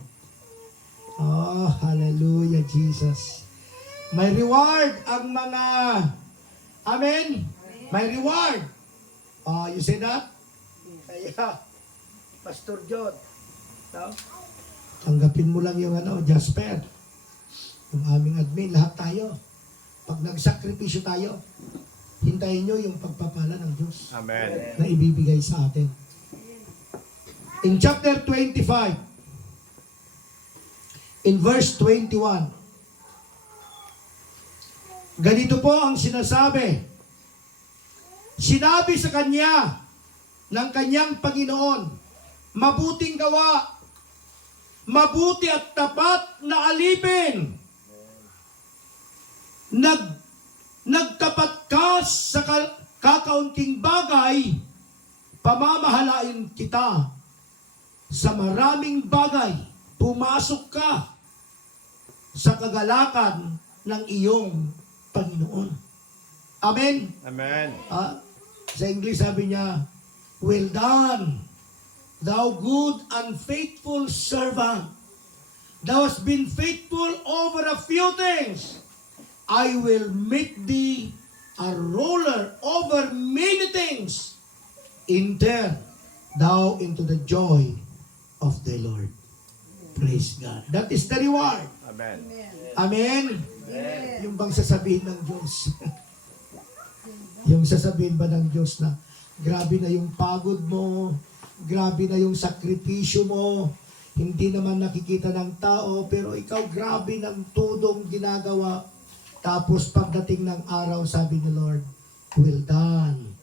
Oh, hallelujah, Jesus. May reward ang mga, amen? May reward. Oh, you say that? Kaya, Pastor John, no? Tanggapin mo lang yung Jasper, yung aming admin, lahat tayo. Pag nagsakripisyo tayo, hintayin nyo yung pagpapala ng Diyos Amen. na ibibigay sa atin. In chapter 25, in verse 21, ganito po ang sinasabi. Sinabi sa kanya ng kanyang Panginoon, mabuting gawa, mabuti at tapat na alipin. Nagtapat ka sa kakaunting bagay, pamamahalain kita sa maraming bagay. Pumasok ka sa kagalakan ng iyong Panginoon. Amen? Amen. Sa English sabi niya, well done, thou good and faithful servant. Thou hast been faithful over a few things. I will make thee a ruler over many things. Enter thou into the joy of the Lord. Praise God. That is the reward. Amen. Amen? Yung bang sasabihin ng Diyos? Yung sasabihin ba ng Diyos na grabe na yung pagod mo, grabe na yung sakripisyo mo, hindi naman nakikita ng tao, pero ikaw grabe ng tudong ginagawa. Tapos pagdating ng araw, sabi ni Lord, well done,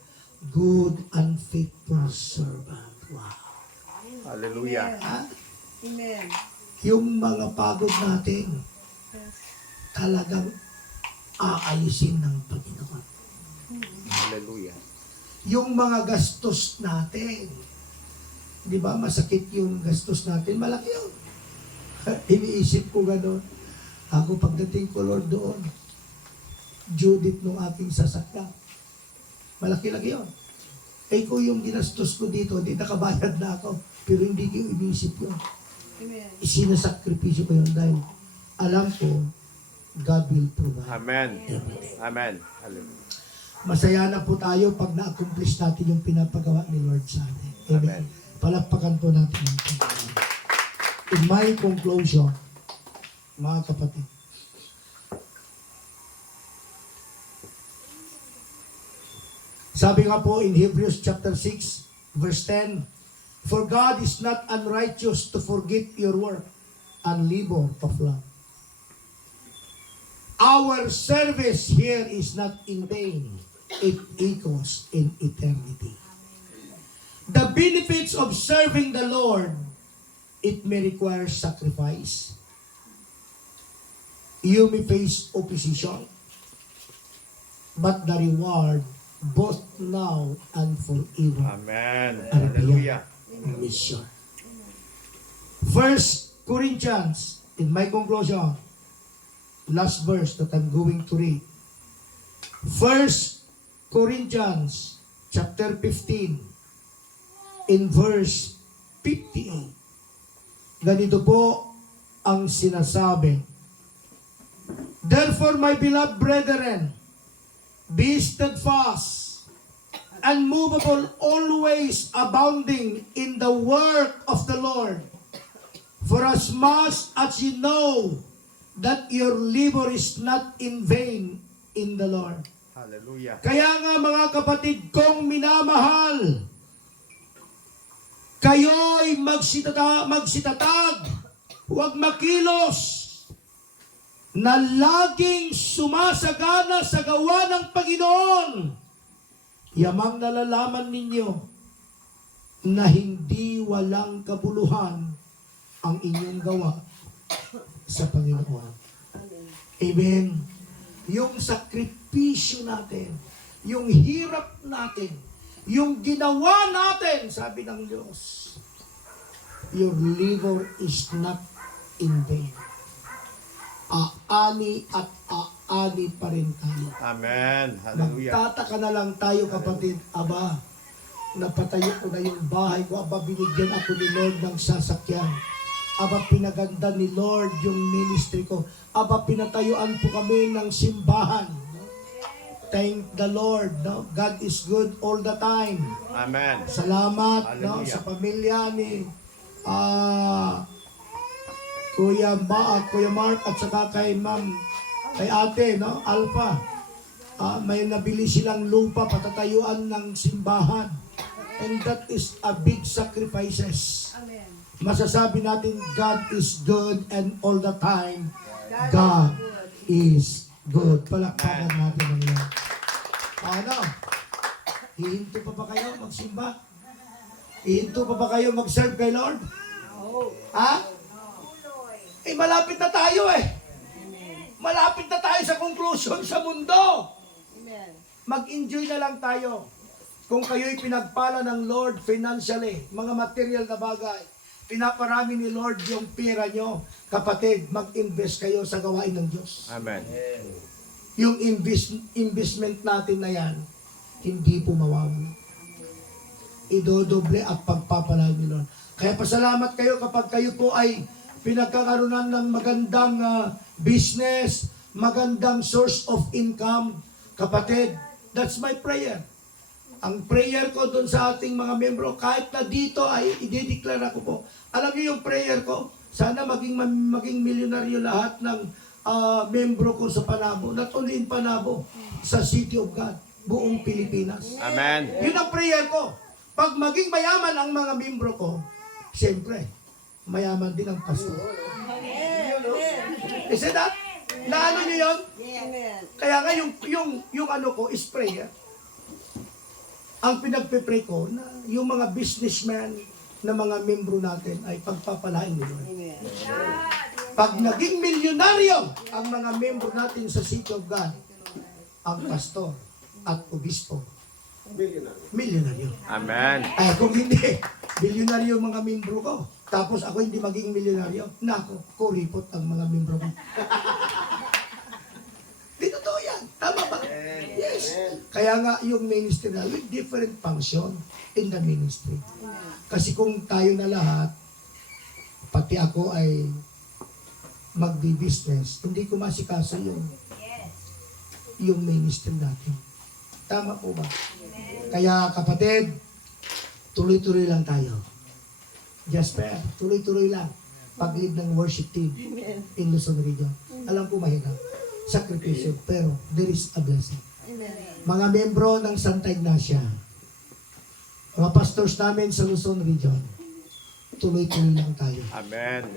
good and faithful servant. Wow. Hallelujah. Amen. Yung mga pagod natin, talagang aayusin ng Panginoon. Hallelujah. Yung mga gastos natin, di ba, masakit yung gastos natin, malaki yun. Iniisip ko gano'n. Ako pagdating ko, Lord, doon, Judith nung aking sasakyan. Malaki-laki yun. Eh kung yung ginastos ko dito, hindi nakabayad na ako. Pero hindi ko iniisip yun. Amen. Isinasakripisyo ko yun dahil alam ko, God will provide. Amen. Amen. Hallelujah. Masaya na po tayo pag na-accomplish natin yung pinapagawa ni Lord sa atin. Amen. Amen. Palakpakan po natin ang Panginoon. In my conclusion, mga kapatid, sabi nga po in Hebrews chapter 6, verse 10, for God is not unrighteous to forget your work and labor of love. Our service here is not in vain. It echoes in eternity. The benefits of serving the Lord, it may require sacrifice. You may face opposition, but the reward, both now and forever, Amen. are Hallelujah. beyond measure. 1 Corinthians, in my conclusion, last verse that I'm going to read. 1 Corinthians chapter 15 in verse 58. Ganito po ang sinasabi. Therefore, my beloved brethren, be steadfast, unmovable, always abounding in the work of the Lord. For as much as you know that your labor is not in vain in the Lord. Hallelujah. Kaya nga mga kapatid kong minamahal, kayo'y magsitatag, huwag makilos na laging sumasagana sa gawa ng Panginoon, yamang nalalaman ninyo na hindi walang kabuluhan ang inyong gawa sa Panginoon. Amen. Yung sakripisyo natin, yung hirap natin, yung ginawa natin, sabi ng Diyos, your labor is not in vain. Aani at aani pa rin tayo. Amen. Hallelujah. Magtataka na lang tayo, kapatid. Aba, napatayo ko na yung bahay ko. Aba, binigyan ako ni Lord ng sasakyan. Aba, pinaganda ni Lord yung ministry ko. Aba, pinatayuan po kami ng simbahan. Thank the Lord. No? God is good all the time. Amen. Salamat, no, Hallelujah. sa pamilya ni Kuya Mark at saka kay kay ate, no, Alpha. May nabili silang lupa, patatayuan ng simbahan. And that is a big sacrifices. Amen. Masasabi natin, God is good and all the time, God is good. Palakpakan natin ang yan. Ano? Hihinto pa ba kayo magsimba? Hihinto pa ba kayo mag-serve kay Lord? Ha? Eh, malapit na tayo eh. Malapit na tayo sa conclusion sa mundo. Amen. Mag-enjoy na lang tayo. Kung kayo'y pinagpala ng Lord financially, mga material na bagay, pinaparami ni Lord yung pera nyo, kapatid, mag-invest kayo sa gawain ng Diyos. Amen. Yung investment natin na yan, hindi po mawawala. Idodoble at pagpapalaan ni Lord. Kaya pasalamat kayo kapag kayo po ay pinagkakaroon ng magandang business, magandang source of income. Kapatid, that's my prayer. Ang prayer ko doon sa ating mga membro, kahit na dito ay i-declare ako po. Alam niyo yung prayer ko? Sana maging milyonaryo lahat ng membro ko sa Panabo. Not only in Panabo, sa City of God, buong Pilipinas. Amen. Yun ang prayer ko. Pag maging mayaman ang mga membro ko, siyempre, mayaman din ang pastor. Is it that? Naano niyo yun? Amen. Kaya nga yung ano ko is prayer. Ang pinagpe-pray ko na yung mga businessmen na mga membro natin ay pagpapalain nila. Amen. Pag naging milyonaryo ang mga membro natin sa City of God, ang pastor at obispo, milyonaryo. Amen. Ay, kung hindi, milyonaryo mga membro ko, tapos ako hindi maging milyonaryo, nako, kuripot ang mga membro ko. Di totoo yan. Tama ba? Yes. Kaya nga yung ministry na, with different function in the ministry. Kasi kung tayo na lahat, pati ako ay magbi-business, hindi ko masikaso yung ministry natin. Tama po ba? Kaya kapatid, tuloy-tuloy lang tayo. Jasper, tuloy-tuloy lang. Pag-lead ng worship team in Luzon Region. Alam ko mahirap. Sakripisyo, pero there is a blessing. Amen. Mga membro ng Santa Ignacia, mga pastors namin sa Luzon Region, tuloy-tuloy lang tayo. Amen.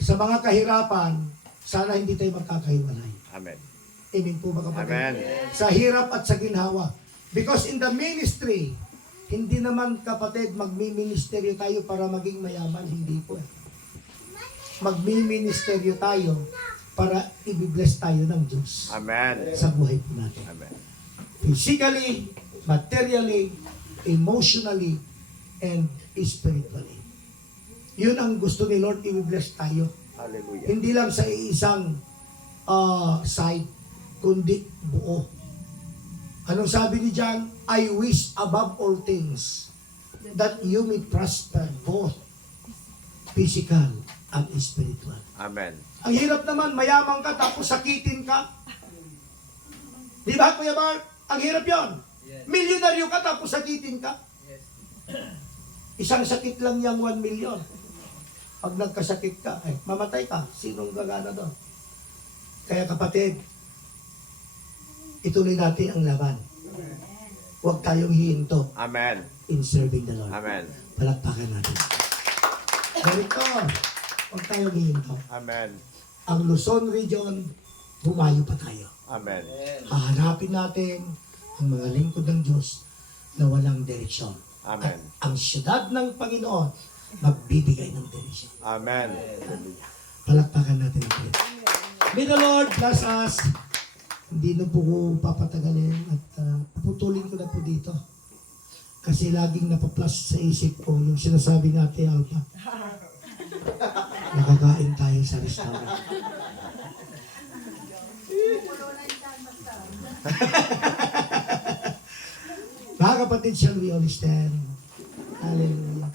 Sa mga kahirapan, sana hindi tayo magkakahiwalay. Amen. Amen po ba kapatid? Amen. Sa hirap at sa ginhawa. Because in the ministry, hindi naman kapatid magmi-ministeryo tayo para maging mayaman. Hindi po eh. Magmi-ministeryo tayo para i-bless tayo ng Diyos Amen. sa buhay po natin. Amen. Physically, materially, emotionally, and spiritually. Yun ang gusto ni Lord, i-bless tayo. Hallelujah. Hindi lang sa isang side, kundi buo. Anong sabi ni John? I wish above all things that you may prosper both physical and spiritual. Amen. Ang hirap naman, mayaman ka tapos sakitin ka. Di ba, Kuya Mark? Ang hirap yon. Milyonaryo ka tapos sakitin ka. Isang sakit lang yung 1 million. Pag nagkasakit ka, mamatay ka. Sinong gagana doon? Kaya kapatid, ituloy natin ang laban. Huwag tayong hihinto Amen. in serving the Lord. Amen. Palakpakan natin. Ganito, huwag tayong hihinto. Amen. Ang Luzon Region humayo pa tayo. Amen. Hahanapin natin ang mga lingkod ng Diyos na walang direksyon. Amen. At ang siyudad ng Panginoon magbibigay ng direksyon. Amen. Palakpakan natin ang Panginoon. May the Lord bless us. Hindi na po ko papatagalin at puputulin ko na po dito. Kasi laging napaplas sa isip ko yung sinasabi natin, Alpha. Nakakain tayo sa restaurant. Mga kapatid, shall we all stand? Hallelujah.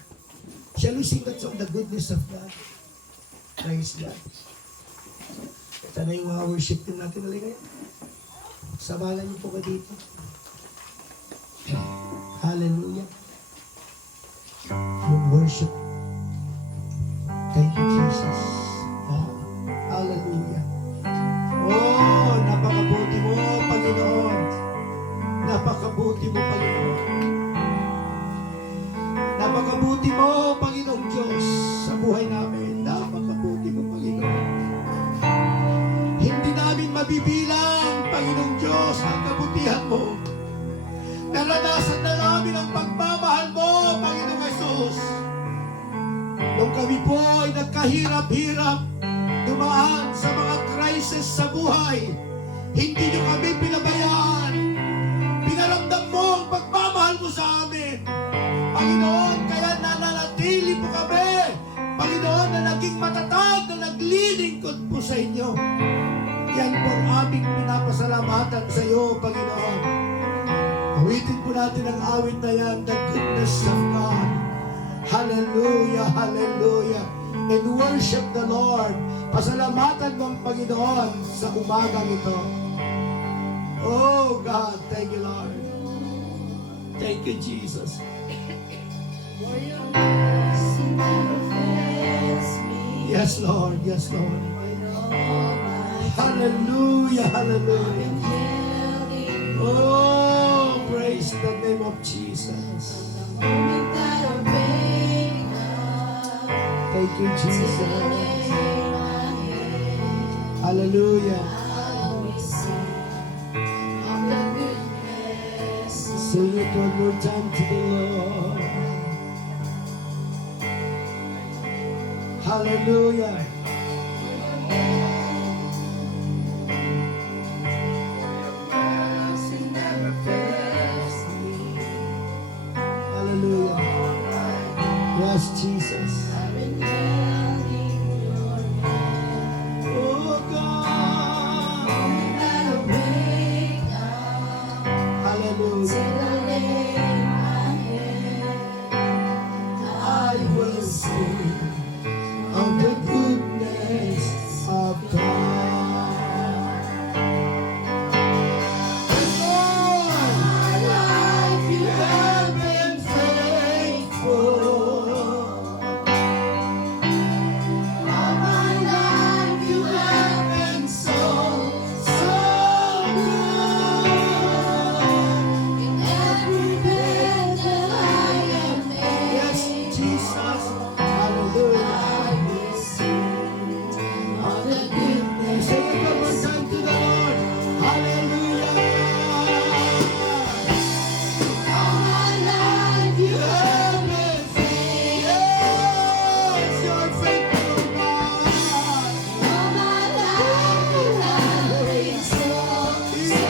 Shall we sing that song, The Goodness of God? Praise God. Sana yung mga worship team natin ulit ngayon. Samalan niyo po ka dito. Hallelujah. Yung worship. Thank you, Jesus. Oh, hallelujah. Oh, napakabuti mo, Panginoon. Napakabuti mo, Panginoon. Napakabuti mo, Panginoong Diyos, sa buhay namin. Napakabuti mo, Panginoon. Hindi namin mabibilang, Panginoong Diyos, ang kabutihan mo. Naranasan na namin ang pagmamahal mo, Panginoong Jesus. Nung kami po ay nagkahirap-hirap, dumaan sa mga crisis sa buhay, hindi niyo kami pinabayaan. Pinaramdam mo ang pagmamahal mo sa amin. Panginoon, kaya nananatili po kami. Panginoon, na naging matatag, na naglilingkod po sa inyo. Yan po ang aming pinapasalamatan sa iyo, Panginoon. Awitin po natin ang awit na yan, The Goodness of God. Hallelujah, hallelujah. And worship the Lord. Pasalamatan mo ang Panginoon sa umagang ito. Oh God, thank you, Lord. Thank you, Jesus. For your mercy never fails me. Yes, Lord. Yes, Lord. With all my Hallelujah, hallelujah. held in Oh, praise the name of Jesus. the moment that I wake up, Thank you, till I Jesus. lay my head, Hallelujah. I will sing of the goodness of Sing it one more time to the Lord. Hallelujah. mercy never fails me. Hallelujah. Yes, Jesus. I've been held in your hand. Oh God. That I wake up Hallelujah. till I lay my head, I will sing of the goodness of God. Lord, my life you you have been faithful. all my life you have been So good. in every bed that I am Yes, in. Jesus. Hallelujah. I will sing of the goodness. Say it one more time to the Lord. Hallelujah. All my life you You have have been faithful. Yes, you're faithful, God. all my life you have been so good.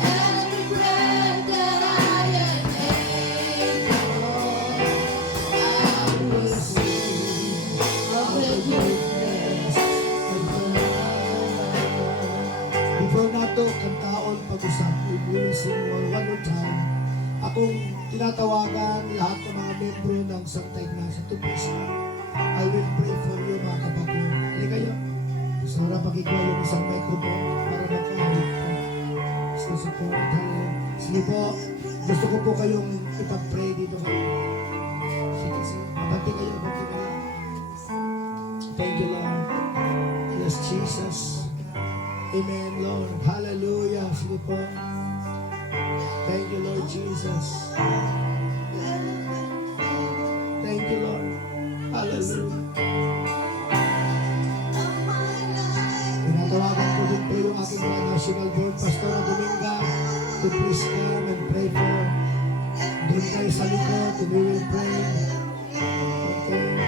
Every breath that I am able, I will sing of the goodness of God. Before nato kantaon pag-usap, we will sing one more time. Akong tinatawagan lahat ng mga membro ng Santa Ignacio to please. I will pray for you, mga kapatid. Halika kayo. Gusto na pakikuha yung isang microphone para makahalik po. Gusto support. Hallelujah. Sige po. Gusto ko po kayong ipag-pray dito. Sige, sige. Abante kayo, abante kayo. Thank you, Lord. Yes, Jesus. Amen, Lord. Hallelujah. Sige po. Thank you, Lord Jesus. Thank you, Lord. Hallelujah. po yung aking mga national board, Pastora Dominga, to please come and pray for. Doon kayo sa likod, and we will pray. Okay.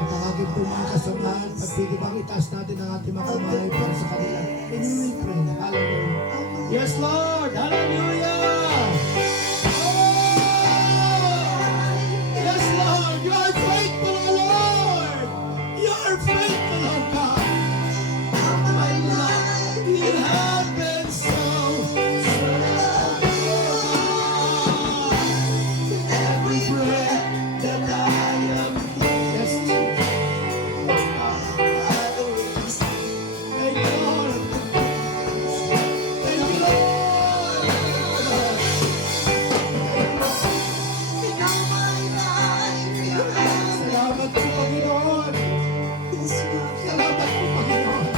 At ang aking po mga kasamahan, pagpili bang itaas natin ang ating mga kamay para sa kanila. And we will pray. Hallelujah. Yes, Lord. Hallelujah. Yes, Lord, you are faithful, O Lord. You are faithful, O God. My life, you have been so good. Every breath that I am yes, thank you, Lord. Thank you, Lord. Salamat po, Panginoon. Salamat po, Panginoon.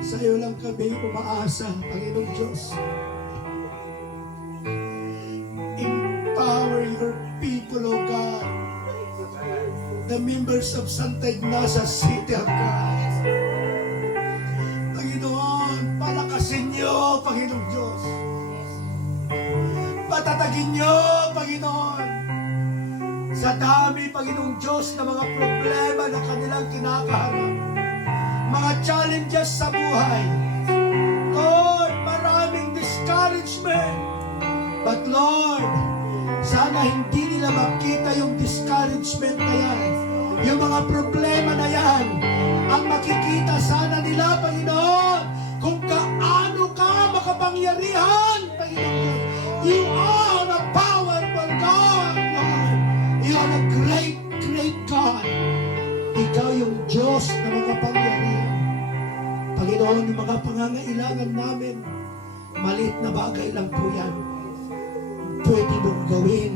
Sa iyo lang kami umaasa, Panginoong Diyos. Empower your people, O God. The members of Santa Ignacia City of God. Panginoon, palakasin niyo, Panginoong Diyos. Patatagin niyo, Panginoon. Sa dami, Panginoong Diyos, na mga problema na kanilang kinakaharap. Mga challenges sa buhay. Lord, maraming discouragement. But Lord, sana hindi nila makita yung discouragement na yan. Yung mga problema na yan. Ang makikita sana nila, Panginoon, kung gaano ka makapangyarihan, Panginoon. You are a powerful God, Lord. You are a great, great God. Ikaw yung Diyos na makapangyarihan. Panginoon, yung mga pangangailangan namin, maliit na bagay lang po yan. Pwede mong gawin,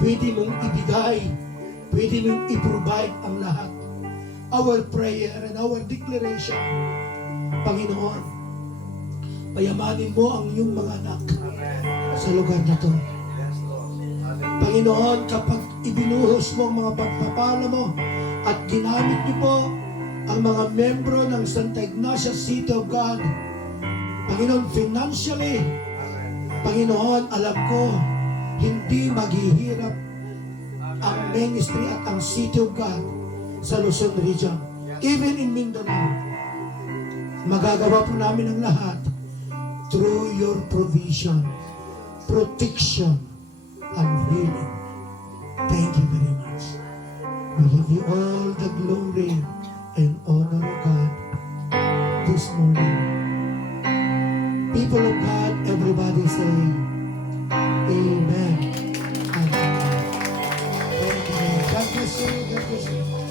pwede mong ibigay, pwede mong i-provide ang lahat. Our prayer and our declaration, Panginoon, payamanin mo ang iyong mga anak sa lugar na to. Panginoon, kapag ibinuhos mo ang mga pagpapala mo at ginamit niyo po ang mga membro ng Santa Ignacia City of God, Panginoon, financially, Panginoon, alam ko, hindi maghihirap ang ministry at ang City of God sa Luzon Region. Even in Mindanao, magagawa po namin ang lahat through your provision, protection, and healing. Thank you very much. We give you all the glory and honor, of God, this morning. People of God, everybody say, Amen. Amen. Thank you. God bless you. God bless you.